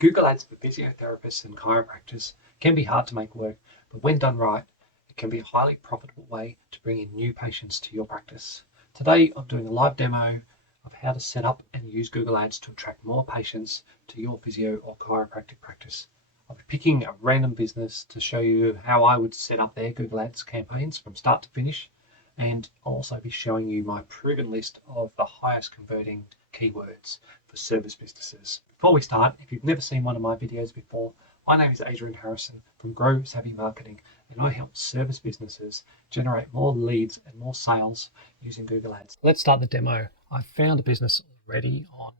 Google Ads for physiotherapists and chiropractors can be hard to make work, but when done right, it can be a highly profitable way to bring in new patients to your practice. Today, I'm doing a live demo of how to set up and use Google Ads to attract more patients to your physio or chiropractic practice. I'll be picking a random business to show you how I would set up their Google Ads campaigns from start to finish, and I'll also be showing you my proven list of the highest converting keywords for service businesses. Before we start, if you've never seen one of my videos before, my name is Adrian Harrison from Grow Savvy Marketing, and I help service businesses generate more leads and more sales using Google Ads. Let's start the demo. I've found a business already on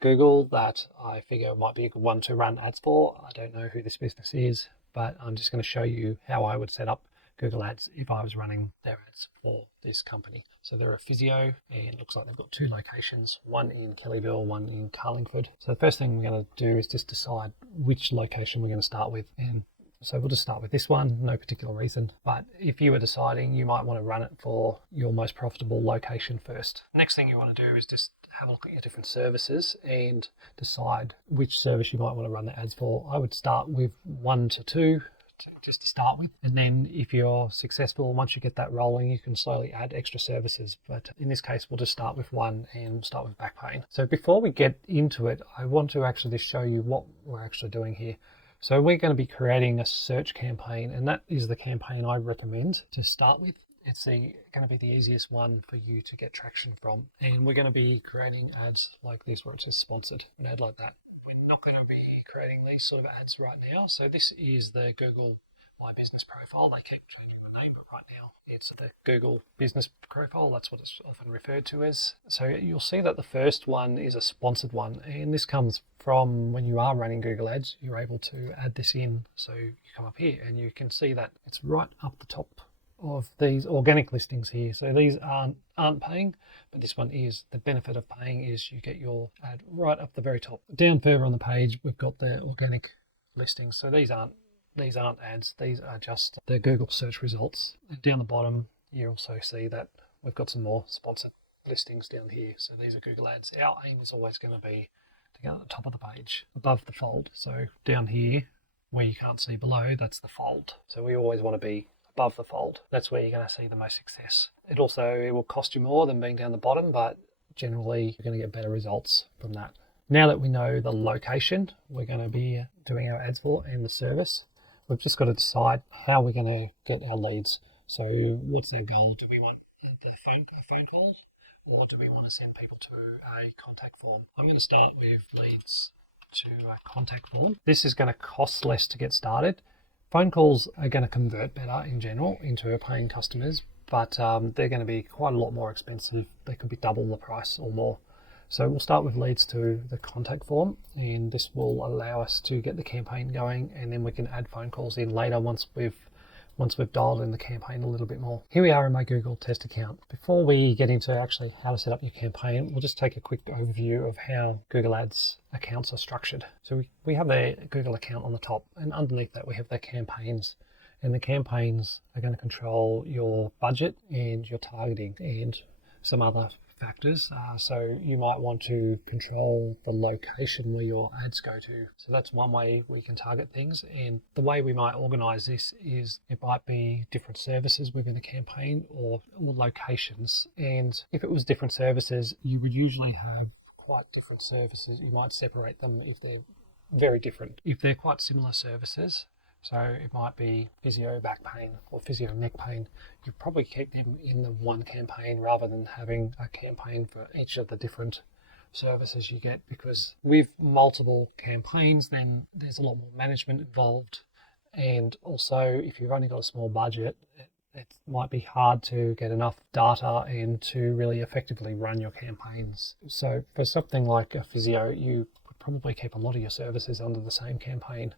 Google that I figure might be a good one to run ads for. I don't know who this business is, but I'm just going to show you how I would set up Google Ads if I was running their ads for this company. So they're a physio, and it looks like they've got two locations, one in Kellyville, one in Carlingford. So the first thing we're going to do is just decide which location we're going to start with. And so we'll just start with this one, no particular reason. But if you were deciding, you might want to run it for your most profitable location first. Next thing you want to do is just have a look at your different services and decide which service you might want to run the ads for. I would start with 1 to 2. Just to start with, and then if you're successful, once you get that rolling, you can slowly add extra services. But in this case, we'll just start with 1 and start with back pain. So before we get into it, I want to actually just show you what we're actually doing here. So we're going to be creating a search campaign, and that is the campaign I recommend to start with. It's going to be the easiest one for you to get traction from, and we're going to be creating ads like this where it says sponsored, an ad like that. We're not going to be creating these sort of ads right now. So this is the Google My Business profile. They keep changing the name, but right now it's the Google Business profile. That's what it's often referred to as. So you'll see that the first one is a sponsored one, and this comes from when you are running Google Ads, you're able to add this in. So you come up here and you can see that it's right up the top of these organic listings here. So these aren't paying, but this one is. The benefit of paying is you get your ad right up the very top. Down further on the page, we've got the organic listings. So these aren't ads. These are just the Google search results. And down the bottom, you also see that we've got some more sponsored listings down here. So these are Google ads. Our aim is always going to be to get at the top of the page, above the fold. So down here, where you can't see below, that's the fold. So we always want to be above the fold. That's where you're going to see the most success. It will cost you more than being down the bottom, but generally you're going to get better results from that. Now that we know the location we're going to be doing our ads for and the service, we've just got to decide how we're going to get our leads. So what's our goal? Do we want a phone call, or do we want to send people to a contact form? I'm going to start with leads to a contact form. This is going to cost less to get started. Phone calls are going to convert better in general into paying customers, but they're going to be quite a lot more expensive. They could be double the price or more. So we'll start with leads to the contact form, and this will allow us to get the campaign going, and then we can add phone calls in later once we've dialed in the campaign a little bit more. Here we are in my Google test account. Before we get into actually how to set up your campaign, we'll just take a quick overview of how Google Ads accounts are structured. So we have a Google account on the top, and underneath that we have the campaigns. And the campaigns are going to control your budget and your targeting and some other factors. So you might want to control the location where your ads go to. So that's one way we can target things. And the way we might organize this is it might be different services within a campaign or locations. And if it was different services, you would usually have quite different services. You might separate them if they're very different. If they're quite similar services, so it might be physio back pain or physio neck pain, you probably keep them in the one campaign rather than having a campaign for each of the different services you get, because with multiple campaigns then there's a lot more management involved, and also if you've only got a small budget, it might be hard to get enough data and to really effectively run your campaigns. So for something like a physio, you would probably keep a lot of your services under the same campaign,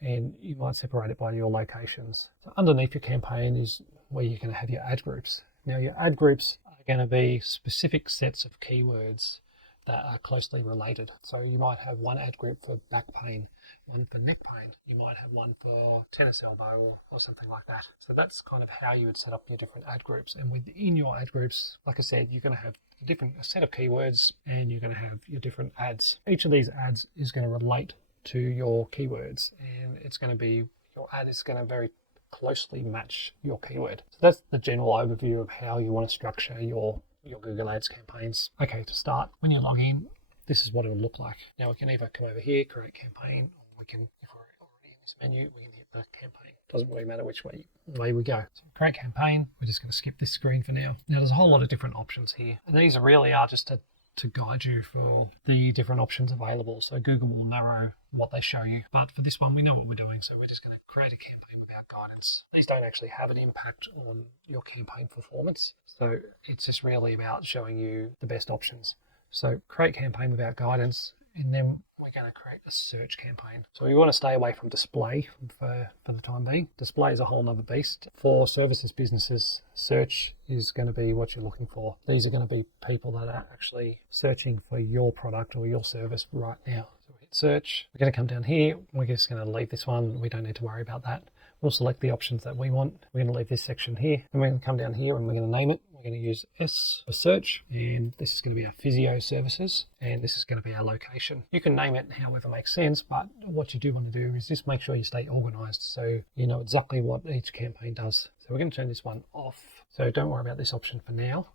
and you might separate it by your locations. So underneath your campaign is where you're going to have your ad groups. Now your ad groups are going to be specific sets of keywords that are closely related. So you might have one ad group for back pain, one for neck pain. You might have one for tennis elbow or something like that. So that's kind of how you would set up your different ad groups. And within your ad groups, like I said, you're going to have a set of keywords, and you're going to have your different ads. Each of these ads is going to relate to your keywords, and it's going to be, your ad is going to very closely match your keyword. So that's the general overview of how you want to structure your Google Ads campaigns. Okay, to start, when you log in, this is what it will look like. Now we can either come over here, create campaign, or we can, if we're already in this menu, we can hit the campaign. Doesn't really matter which way we go. So create campaign, we're just going to skip this screen for now. Now there's a whole lot of different options here, and these really are just to guide you for the different options available. So Google will narrow what they show you, but for this one we know what we're doing, so we're just going to create a campaign without guidance. These don't actually have an impact on your campaign performance, so it's just really about showing you the best options. So create campaign without guidance, and then we're going to create a search campaign. So we want to stay away from display for the time being. Display is a whole nother beast. For services businesses, search is going to be what you're looking for. These are going to be people that are actually searching for your product or your service right now. So we hit search. We're going to come down here. We're just going to leave this one. We don't need to worry about that. We'll select the options that we want. We're going to leave this section here, and we're going to come down here and we're going to name it. We're going to use S for search, and this is going to be our physio services, and this is going to be our location. You can name it however makes sense, but what you do want to do is just make sure you stay organized so you know exactly what each campaign does. So we're going to turn this one off. So don't worry about this option for now.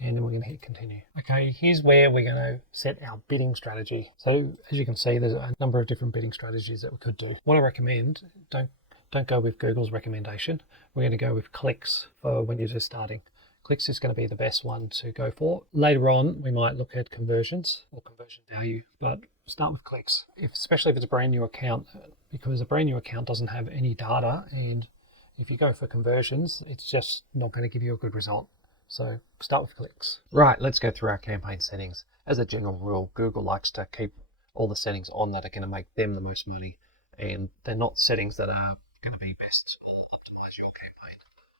And then we're going to hit continue. Okay, here's where we're going to set our bidding strategy. So as you can see, there's a number of different bidding strategies that we could do. What I recommend, don't go with Google's recommendation. We're going to go with clicks for when you're just starting. Clicks is going to be the best one to go for. Later on, we might look at conversions or conversion value, but start with clicks, especially if it's a brand new account, because a brand new account doesn't have any data, and if you go for conversions, it's just not going to give you a good result. So start with clicks. Right, let's go through our campaign settings. As a general rule, Google likes to keep all the settings on that are going to make them the most money, and they're not settings that are going to be best or optimize your campaign.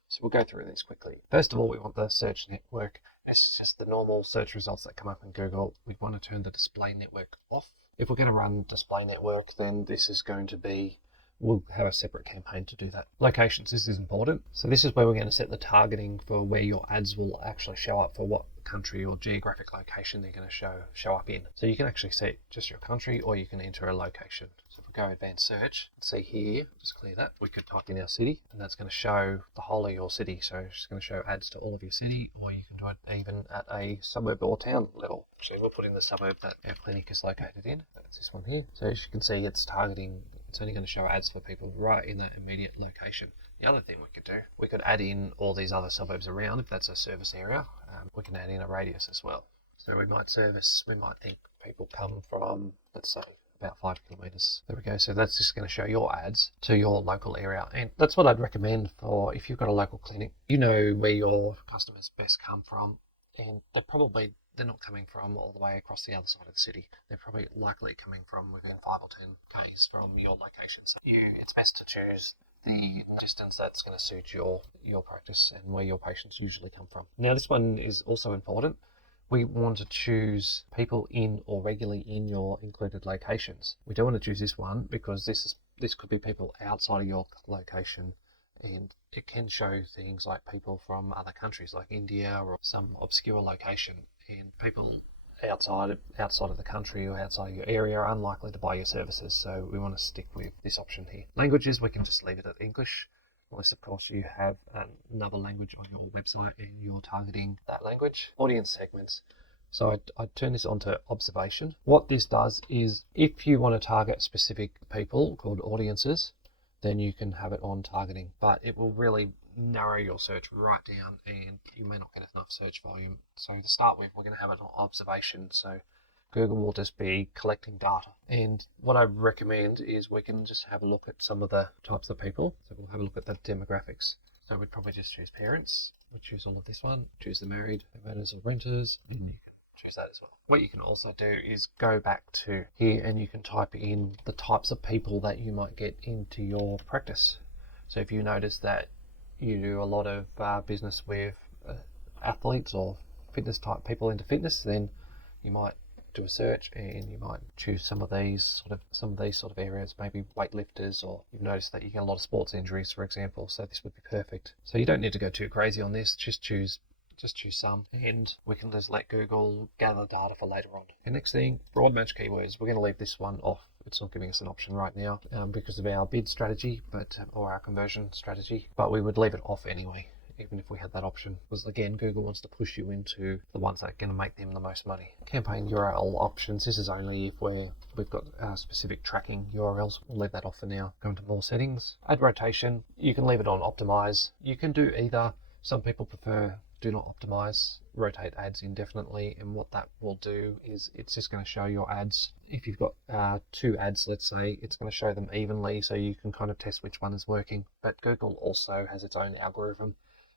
So we'll go through this quickly. First of all, we want the search network. This is just the normal search results that come up in Google. We want to turn the display network off. If we're going to run display network, then this is going to be, we'll have a separate campaign to do that. Locations, this is important. So this is where we're going to set the targeting for where your ads will actually show up, for what country or geographic location they're going to show up in. So you can actually set just your country, or you can enter a location. So if we go advanced search, see here, just clear that. We could type in our city, and that's going to show the whole of your city. So it's going to show ads to all of your city, or you can do it even at a suburb or town level. So we'll put in the suburb that our clinic is located in. That's this one here. So as you can see, it's targeting, it's only going to show ads for people right in that immediate location. The other thing we could do, we could add in all these other suburbs around. If that's a service area, we can add in a radius as well. So we might think people come from, let's say, about 5 kilometers. There we go. So that's just going to show your ads to your local area. And that's what I'd recommend for if you've got a local clinic. You know where your customers best come from, and they're not coming from all the way across the other side of the city. They're probably likely coming from within 5 or 10 k's from your location. So it's best to choose the distance that's going to suit your practice and where your patients usually come from. Now this one is also important. We want to choose people in or regularly in your included locations. We don't want to choose this one because this could be people outside of your location, and it can show things like people from other countries like India or some obscure location, and people outside of the country or outside of your area are unlikely to buy your services. So we want to stick with this option here. Languages, we can just leave it at English, unless of course you have another language on your website and you're targeting that language. Audience segments. So I'd turn this on to observation. What this does is, if you want to target specific people called audiences, then you can have it on targeting, but it will really narrow your search right down, and you may not get enough search volume. So to start with, we're going to have it on observation. So Google will just be collecting data. And what I recommend is we can just have a look at some of the types of people. So we'll have a look at the demographics. So we'd probably just choose parents. We'd choose all of this one, choose the married, homeowners or renters, and you can choose that as well. What you can also do is go back to here and you can type in the types of people that you might get into your practice. So if you notice that you do a lot of business with athletes or fitness type people into fitness, then you might do a search and you might choose some of these sort of areas, maybe weightlifters, or you've noticed that you get a lot of sports injuries, for example. So this would be perfect. So you don't need to go too crazy on this. Just choose some, and we can just let Google gather data for later on. The next thing, broad match keywords. We're going to leave this one off. It's not giving us an option right now because of our bid strategy, or our conversion strategy, but we would leave it off anyway, even if we had that option, because again, Google wants to push you into the ones that are going to make them the most money. Campaign URL options. This is only if we've got specific tracking URLs. We'll leave that off for now. Go into more settings. Ad rotation. You can leave it on optimize. You can do either. Some people prefer do not optimize, rotate ads indefinitely, and what that will do is it's just going to show your ads. If you've got 2 ads, let's say, it's going to show them evenly, so you can kind of test which one is working. But Google also has its own algorithm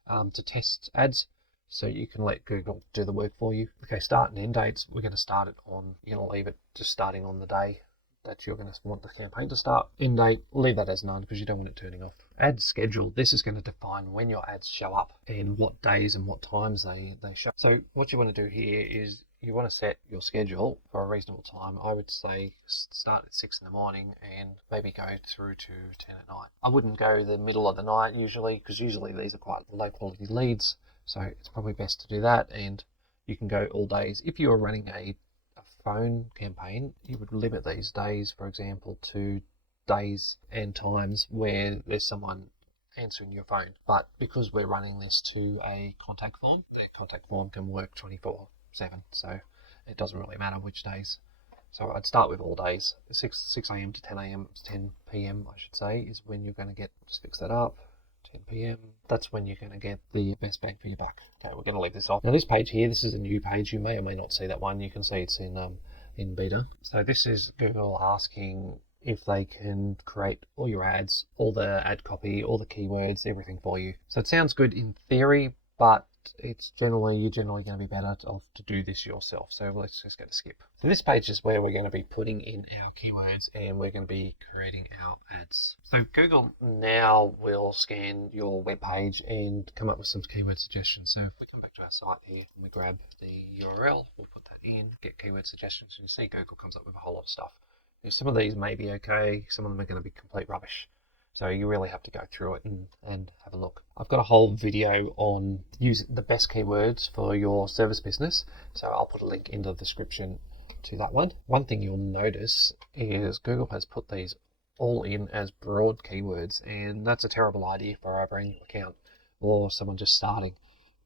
to test ads, so you can let Google do the work for you. Okay, start and end dates. We're going to start it on, you're going to leave it just starting on the day that you're going to want the campaign to start. End date, leave that as none because you don't want it turning off. Ad schedule. This is going to define when your ads show up and what days and what times they show. So what you want to do here is you want to set your schedule for a reasonable time. I would say start at 6 in the morning and maybe go through to 10 at night. I wouldn't go the middle of the night usually, because usually these are quite low quality leads. So it's probably best to do that, and you can go all days. If you are running a phone campaign, you would limit these days, for example, to days and times where there's someone answering your phone. But because we're running this to a contact form, the contact form can work 24/7, so it doesn't really matter which days. So I'd start with all days. 6 a.m. to 10 a.m. 10 p.m. I should say is when you're going to get, just fix that up, 10 p.m. That's when you're going to get the best bang for your buck. Okay, we're going to leave this off. Now this page here, this is a new page. You may or may not see that one. You can see it's in beta. So this is Google asking if they can create all your ads, all the ad copy, all the keywords, everything for you. So it sounds good in theory, but you're generally going to be better off to do this yourself. So let's just go to skip. So this page is where we're going to be putting in our keywords and we're going to be creating our ads. So Google now will scan your web page and come up with some keyword suggestions. So if we come back to our site here and we grab the URL, we'll put that in, get keyword suggestions, and you see Google comes up with a whole lot of stuff. Now, some of these may be okay, some of them are going to be complete rubbish. So you really have to go through it and have a look. I've got a whole video on using the best keywords for your service business. So I'll put a link in the description to that one. One thing you'll notice is Google has put these all in as broad keywords, and that's a terrible idea for a brand new account or someone just starting,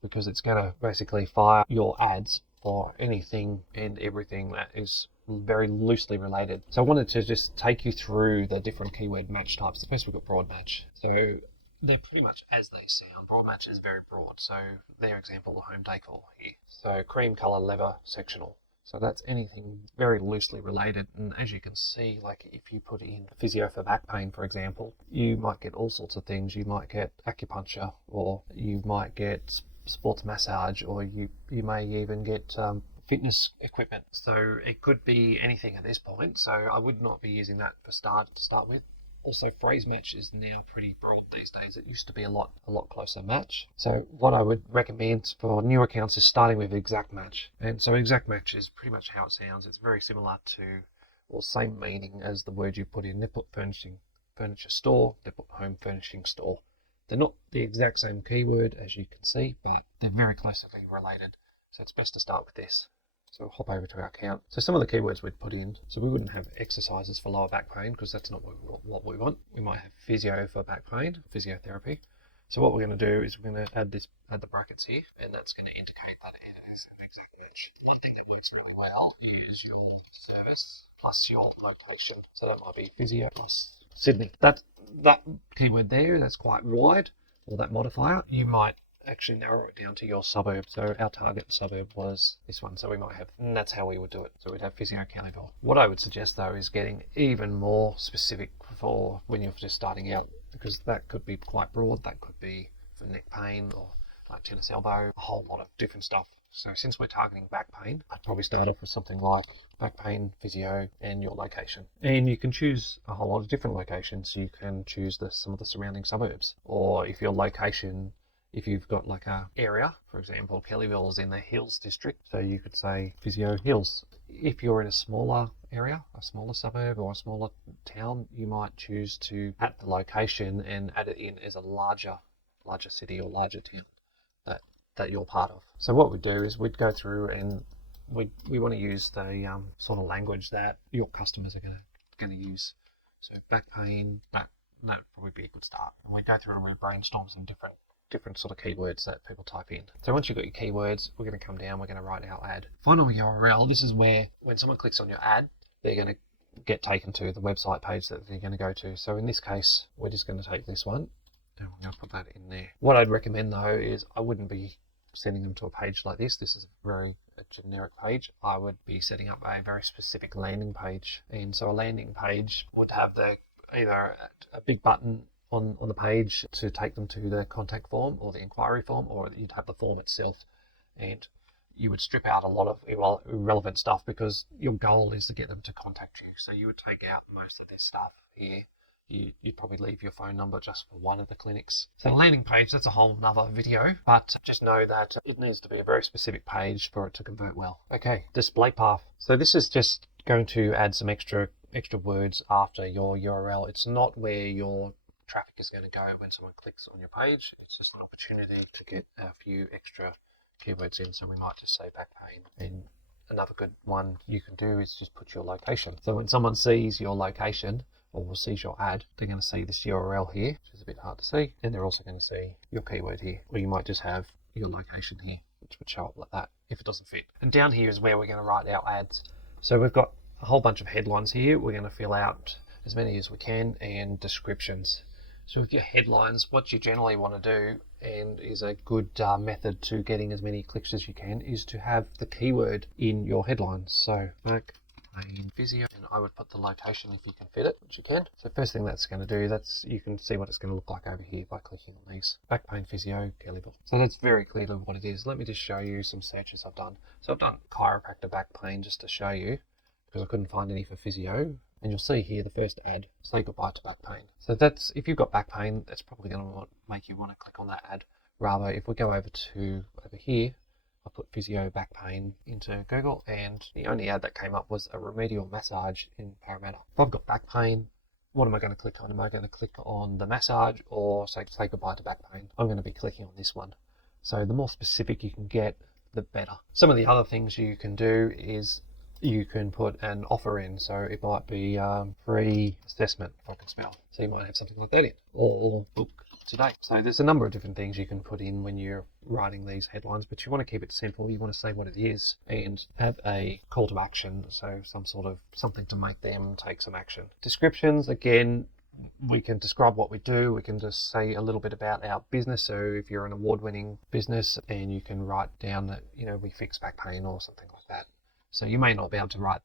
because it's going to basically fire your ads for anything and everything that is very loosely related. So I wanted to just take you through the different keyword match types. The first we've got broad match. So they're pretty much as they sound. Broad match is very broad. So their example, home decor here. So cream color leather sectional. So that's anything very loosely related. And as you can see, like if you put in physio for back pain, for example, you might get all sorts of things. You might get acupuncture, or you might get sports massage, or you may even get fitness equipment. So it could be anything at this point. So I would not be using that to start with. Also, phrase match is now pretty broad these days. It used to be a lot closer match. So what I would recommend for new accounts is starting with exact match. And so exact match is pretty much how it sounds. It's very similar to, or same meaning as the word you put in. They put furniture store, they put home furnishing store. They're not the exact same keyword as you can see, but they're very closely related. So it's best to start with this. So we'll hop over to our account. So some of the keywords we'd put in, so we wouldn't have exercises for lower back pain because that's not what we want. We might have physio for back pain, physiotherapy. So what we're going to do is we're going to add the brackets here, and that's going to indicate that it is an exact match. One thing that works really well is your service plus your location. So that might be physio plus Sydney. That keyword there, that's quite wide, or that modifier. You might actually narrow it down to your suburb. So our target suburb was this one, so we might have, and that's how we would do it. So we'd have physio Calliville. What I would suggest though is getting even more specific for when you're just starting out, because that could be quite broad. That could be for neck pain or like tennis elbow, a whole lot of different stuff. So since we're targeting back pain, I'd probably start off with something like back pain, physio, and your location. And you can choose a whole lot of different locations. You can choose some of the surrounding suburbs, or if your location, if you've got like a area, for example, Kellyville is in the Hills district, so you could say Physio Hills. If you're in a smaller area, a smaller suburb or a smaller town, you might choose to add the location and add it in as a larger city or larger town that you're part of. So what we do is we'd go through and we want to use the sort of language that your customers are going to going to use. So back pain, that'd probably be a good start. And we go through and we brainstorm some different sort of keywords that people type in. So once you've got your keywords, we're going to come down, we're going to write our ad. Final URL, this is where when someone clicks on your ad, they're going to get taken to the website page that they're going to go to. So in this case, we're just going to take this one and we're going to put that in there. What I'd recommend though is I wouldn't be sending them to a page like this. This is a generic page. I would be setting up a very specific landing page. And so a landing page would have either a big button on the page to take them to the contact form or the inquiry form, or you'd have the form itself, and you would strip out a lot of irrelevant stuff because your goal is to get them to contact you. So you would take out most of this stuff here. You'd probably leave your phone number just for one of the clinics. So the landing page, that's a whole nother video, but just know that it needs to be a very specific page for it to convert well. Okay, display path. So this is just going to add some extra words after your URL. It's not where your traffic is going to go when someone clicks on your page. It's just an opportunity to get a few extra keywords in. So we might just say back pain. And another good one you can do is just put your location. So when someone sees your location or sees your ad, they're going to see this URL here, which is a bit hard to see, and they're also going to see your keyword here, or you might just have your location here, which would show up like that if it doesn't fit. And down here is where we're going to write our ads. So we've got a whole bunch of headlines here. We're going to fill out as many as we can, and descriptions. So with your headlines, what you generally want to do, and is a good method to getting as many clicks as you can, is to have the keyword in your headlines. So back pain physio, and I would put the location if you can fit it, which you can. So first thing that's going to do, you can see what it's going to look like over here by clicking on these. Back pain physio, Kellyville. So that's very clearly what it is. Let me just show you some searches I've done. So I've done chiropractor back pain just to show you, because I couldn't find any for physio. And you'll see here the first ad, say goodbye to back pain. So that's, if you've got back pain, that's probably going to make you want to click on that ad. Rather, if we go over here, I put physio back pain into Google, and the only ad that came up was a remedial massage in Parramatta. If I've got back pain, what am I going to click on? Am I going to click on the massage or say goodbye to back pain? I'm going to be clicking on this one. So the more specific you can get, the better. Some of the other things you can do is you can put an offer in. So it might be free assessment, if I can spell. So you might have something like that in, or book today. So there's a number of different things you can put in when you're writing these headlines, but you want to keep it simple. You want to say what it is and have a call to action. So some sort of something to make them take some action. Descriptions, again, we can describe what we do. We can just say a little bit about our business. So if you're an award-winning business, and you can write down that, we fix back pain or something like that. So you may not be able to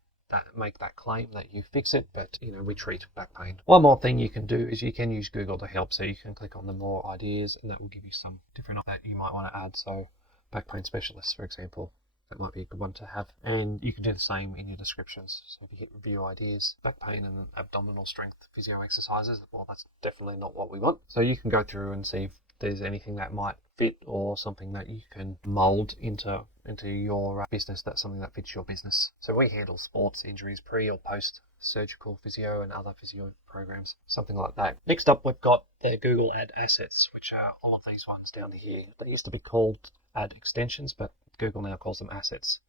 make that claim that you fix it, but we treat back pain. One more thing you can do is you can use Google to help. So you can click on the more ideas, and that will give you some different that you might want to add. So back pain specialist, for example, that might be a good one to have. And you can do the same in your descriptions. So if you hit review ideas, back pain and abdominal strength physio exercises, well, that's definitely not what we want. So you can go through and see if there's anything that might fit, or something that you can mold into your business. That's something that fits your business. So we handle sports injuries, pre or post surgical physio and other physio programs, something like that. Next up, we've got the Google ad assets, which are all of these ones down here. They used to be called ad extensions, but Google now calls them assets.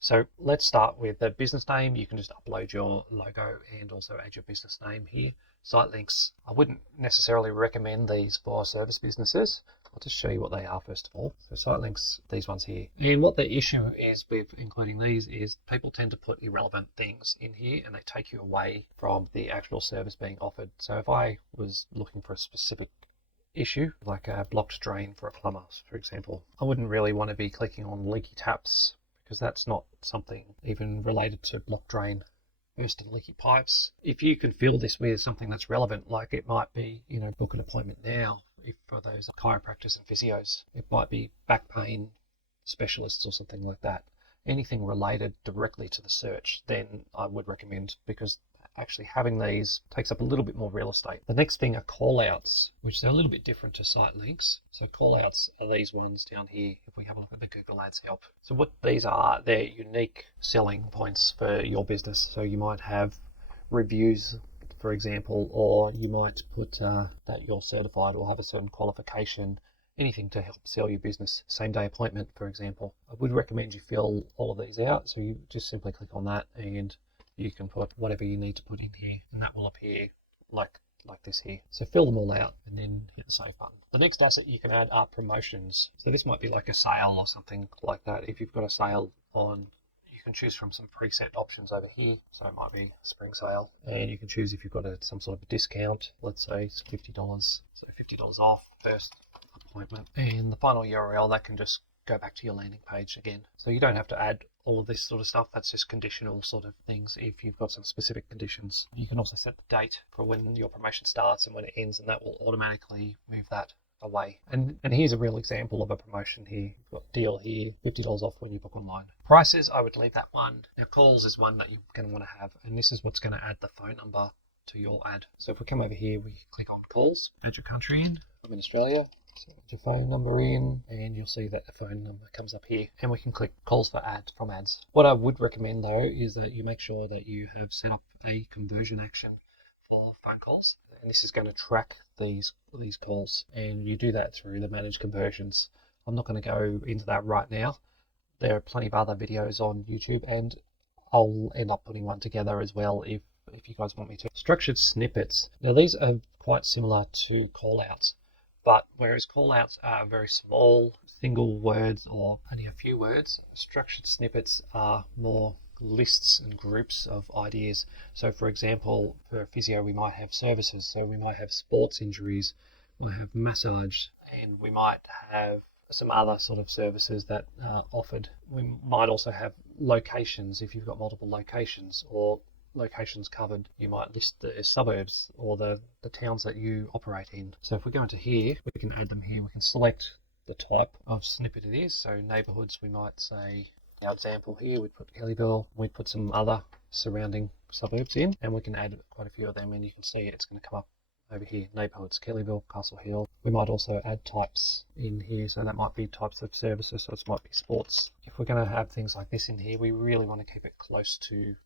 So let's start with the business name. You can just upload your logo and also add your business name here. Site links, I wouldn't necessarily recommend these for service businesses. I'll just show you what they are first of all. So site links, these ones here. And what the issue is with including these is people tend to put irrelevant things in here, and they take you away from the actual service being offered. So if I was looking for a specific issue, like a blocked drain for a plumber, for example, I wouldn't really want to be clicking on leaky taps, because that's not something even related to blocked drain. Burst and leaky pipes. If you can fill this with something that's relevant, like it might be, book an appointment now for those chiropractors and physios. It might be back pain specialists or something like that. Anything related directly to the search, then I would recommend, because actually having these takes up a little bit more real estate. The next thing are callouts, which are a little bit different to site links. So callouts are these ones down here, if we have a look at the Google Ads help. So what these are, they're unique selling points for your business. So you might have reviews, for example, or you might put that you're certified or have a certain qualification, anything to help sell your business. Same day appointment, for example. I would recommend you fill all of these out. So you just simply click on that and you can put whatever you need to put in here, and that will appear like this here. So fill them all out and then hit the save button. The next asset you can add are promotions. So this might be like a sale or something like that. If you've got a sale on, you can choose from some preset options over here. So it might be spring sale, and you can choose if you've got some sort of a discount. Let's say it's $50. So $50 off first appointment, and the final URL that can just go back to your landing page again. So you don't have to add all of this sort of stuff. That's just conditional sort of things if you've got some specific conditions. You can also set the date for when your promotion starts and when it ends, and that will automatically move that away. And here's a real example of a promotion here. You've got deal here, $50 off when you book online. Prices, I would leave that one. Now calls is one that you're going to want to have, and this is what's going to add the phone number to your ad. So if we come over here, we click on calls, add your country in. I'm in Australia. So add your phone number in, and you'll see that the phone number comes up here, and we can click calls for ads from ads. What I would recommend though is that you make sure that you have set up a conversion action for phone calls, and this is going to track these calls, and you do that through the managed conversions. I'm not going to go into that right now. There are plenty of other videos on YouTube, and I'll end up putting one together as well if you guys want me to. Structured snippets. Now these are quite similar to callouts. But whereas callouts are very small, single words or only a few words, structured snippets are more lists and groups of ideas. So for example, for a physio, we might have services. So we might have sports injuries, we might have massage, and we might have some other sort of services that are offered. We might also have locations if you've got multiple locations, or locations covered. You might list the suburbs or the towns that you operate in. So if we go into here, we can add them here. We can select the type of snippet it is. So neighbourhoods, we might say, our example here, we'd put Kellyville, we'd put some other surrounding suburbs in, and we can add quite a few of them, and you can see it's going to come up over here, neighbourhoods, Kellyville, Castle Hill. We might also add types in here, so that might be types of services, so it might be sports. If we're going to have things like this in here, we really want to keep it close to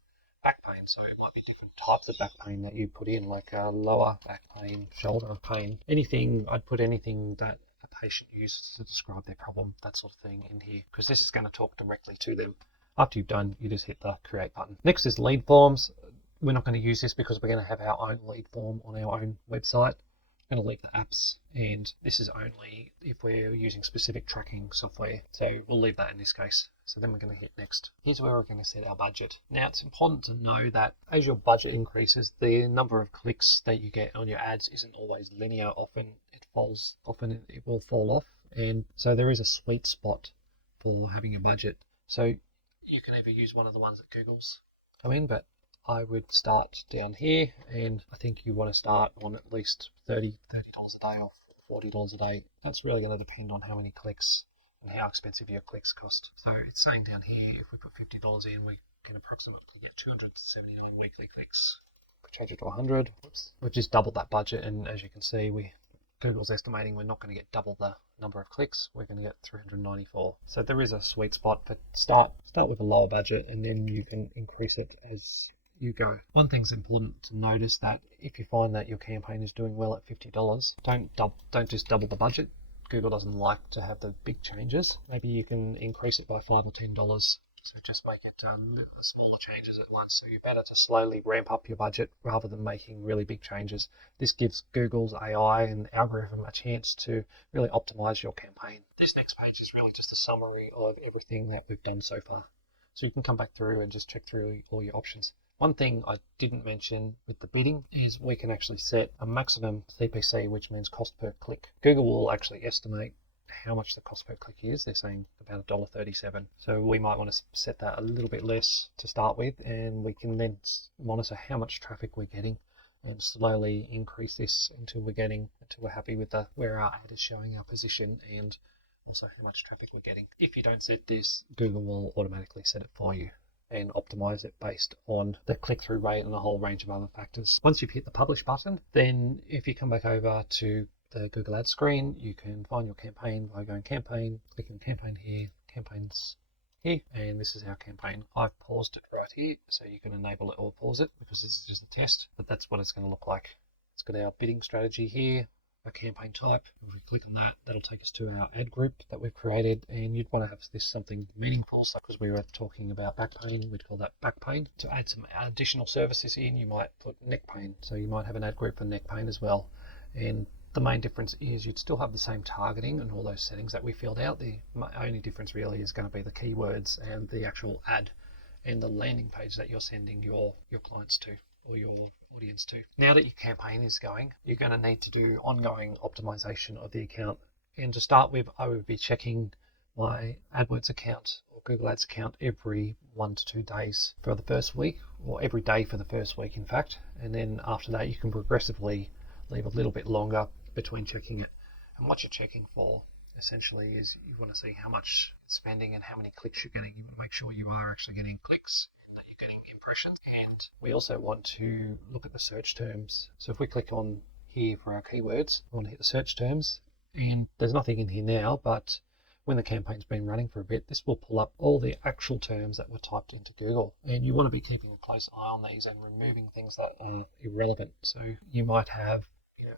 back pain, so it might be different types of back pain that you put in, like lower back pain, shoulder pain, anything. I'd put anything that a patient uses to describe their problem, that sort of thing, in here, because this is going to talk directly to them. After you've done, you just hit the create button. Next is lead forms. We're not going to use this because we're going to have our own lead form on our own website. I'm going to leave the apps, and this is only if we're using specific tracking software, so we'll leave that in this case. So then we're going to hit next. Here's where we're going to set our budget. Now it's important to know that as your budget increases, the number of clicks that you get on your ads isn't always linear. Often it will fall off, and so there is a sweet spot for having a budget. So you can either use one of the ones that Google's come in, but I would start down here, and I think you want to start on at least $30 a day or $40 a day. That's really going to depend on how many clicks and how expensive your clicks cost. So it's saying down here, if we put $50 in, we can approximately get 279 weekly clicks. If we change it to 100, we've just doubled that budget, and as you can see, Google's estimating we're not going to get double the number of clicks. We're going to get 394. So there is a sweet spot, but start with a lower budget, and then you can increase it as you go. One thing's important to notice, that if you find that your campaign is doing well at $50, don't just double the budget. Google doesn't like to have the big changes. Maybe you can increase it by $5 or $10. So just make it smaller changes at once. So you're better to slowly ramp up your budget rather than making really big changes. This gives Google's AI and algorithm a chance to really optimize your campaign. This next page is really just a summary of everything that we've done so far. So you can come back through and just check through all your options. One thing I didn't mention with the bidding is we can actually set a maximum CPC, which means cost per click. Google will actually estimate how much the cost per click is. They're saying about $1.37. So we might want to set that a little bit less to start with, and we can then monitor how much traffic we're getting and slowly increase this until we're happy with where our ad is showing our position and also how much traffic we're getting. If you don't set this, Google will automatically set it for you and optimize it based on the click-through rate and a whole range of other factors. Once you've hit the publish button, then if you come back over to the Google Ads screen, you can find your campaign by going campaign, clicking campaign here, campaigns here, and this is our campaign. I've paused it right here, so you can enable it or pause it because this is just a test, but that's what it's going to look like. It's got our bidding strategy here, a campaign type. If we click on that, that'll take us to our ad group that we've created, and you'd want to have this something meaningful. So because we were talking about back pain, we'd call that back pain. To add some additional services in, you might put neck pain. So you might have an ad group for neck pain as well. And the main difference is you'd still have the same targeting and all those settings that we filled out. The only difference really is going to be the keywords and the actual ad and the landing page that you're sending your clients to or your audience to. Now that your campaign is going, you're going to need to do ongoing optimization of the account. And to start with, I would be checking my AdWords account or Google Ads account every 1 to 2 days for the first week, or every day for the first week, in fact. And then after that, you can progressively leave a little bit longer between checking it. And what you're checking for essentially is you want to see how much it's spending and how many clicks you're getting. You want to make sure you are actually getting clicks and that you're getting impressions. And we also want to look at the search terms. So if we click on here for our keywords, we want to hit the search terms, and there's nothing in here now, but when the campaign's been running for a bit, this will pull up all the actual terms that were typed into Google. And you want to be keeping a close eye on these and removing things that are irrelevant. So you might have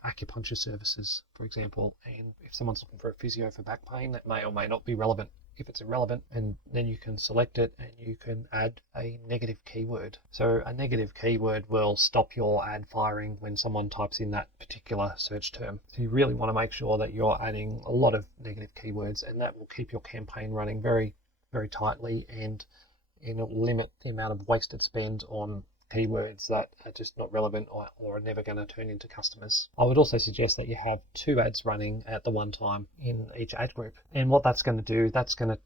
acupuncture services, for example, and if someone's looking for a physio for back pain, that may or may not be relevant. If it's irrelevant, and then you can select it and you can add a negative keyword. So a negative keyword will stop your ad firing when someone types in that particular search term. So you really want to make sure that you're adding a lot of negative keywords, and that will keep your campaign running very, very tightly, and it'll limit the amount of wasted spend on keywords that are just not relevant or are never going to turn into customers. I would also suggest that you have 2 ads running at the one time in each ad group. And what that's going to do, that's going to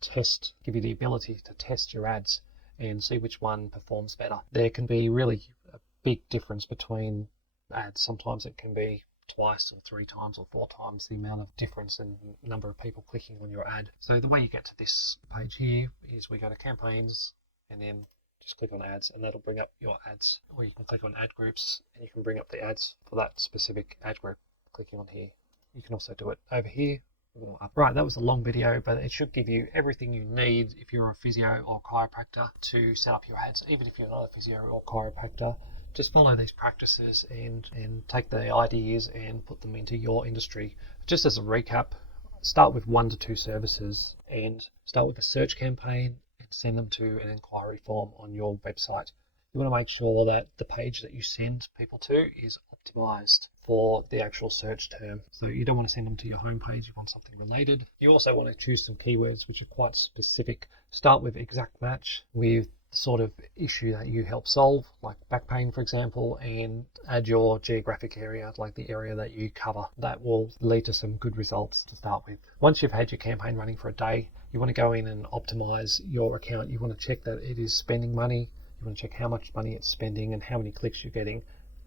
give you the ability to test your ads and see which one performs better. There can be really a big difference between ads. Sometimes it can be twice or 3 times or 4 times the amount of difference in number of people clicking on your ad. So the way you get to this page here is we go to campaigns and then just click on ads, and that'll bring up your ads. Or you can click on ad groups and you can bring up the ads for that specific ad group, clicking on here. You can also do it over here or up. Right, that was a long video, but it should give you everything you need if you're a physio or chiropractor to set up your ads. Even if you're not a physio or chiropractor, just follow these practices and take the ideas and put them into your industry. Just as a recap, start with 1 to 2 services and start with a search campaign, send them to an inquiry form on your website. You want to make sure that the page that you send people to is optimized for the actual search term. So you don't want to send them to your homepage, you want something related. You also want to choose some keywords which are quite specific. Start with exact match with the sort of issue that you help solve, like back pain, for example, and add your geographic area, like the area that you cover. That will lead to some good results to start with. Once you've had your campaign running for a day, you want to go in and optimize your account. You want to check that it is spending money. You want to check how much money it's spending and how many clicks you're getting.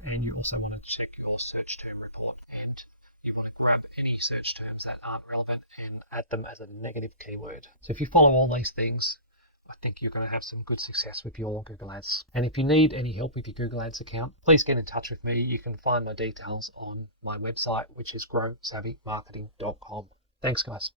And you also want to check your search term report. And you want to grab any search terms that aren't relevant and add them as a negative keyword. So if you follow all these things, I think you're going to have some good success with your Google Ads. And if you need any help with your Google Ads account, please get in touch with me. You can find my details on my website, which is growsavvymarketing.com. Thanks, guys.